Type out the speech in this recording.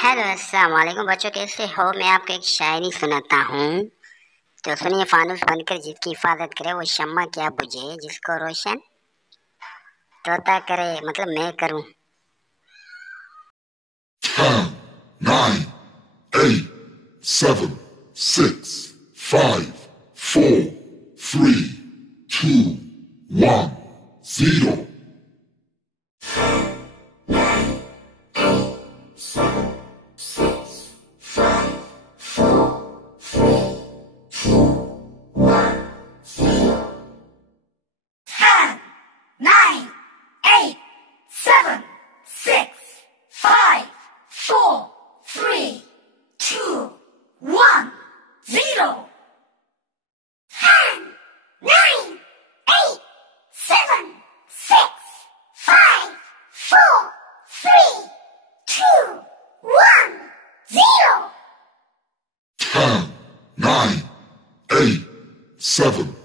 हेलो अस्सलाम वालेकुम बच्चों, कैसे हो। मैं आपको एक शायरी सुनाता हूँ। तो सुनिए। फानुस बनकर जिसकी हिफाजत करे वो शम्मा क्या बुझे, जिसको रोशन तोता करे मतलब मैं करूँ। 10, 9, 8, 7, 6, 5, 4, 3, 2, 1, 0. 10, 9, 8, 7,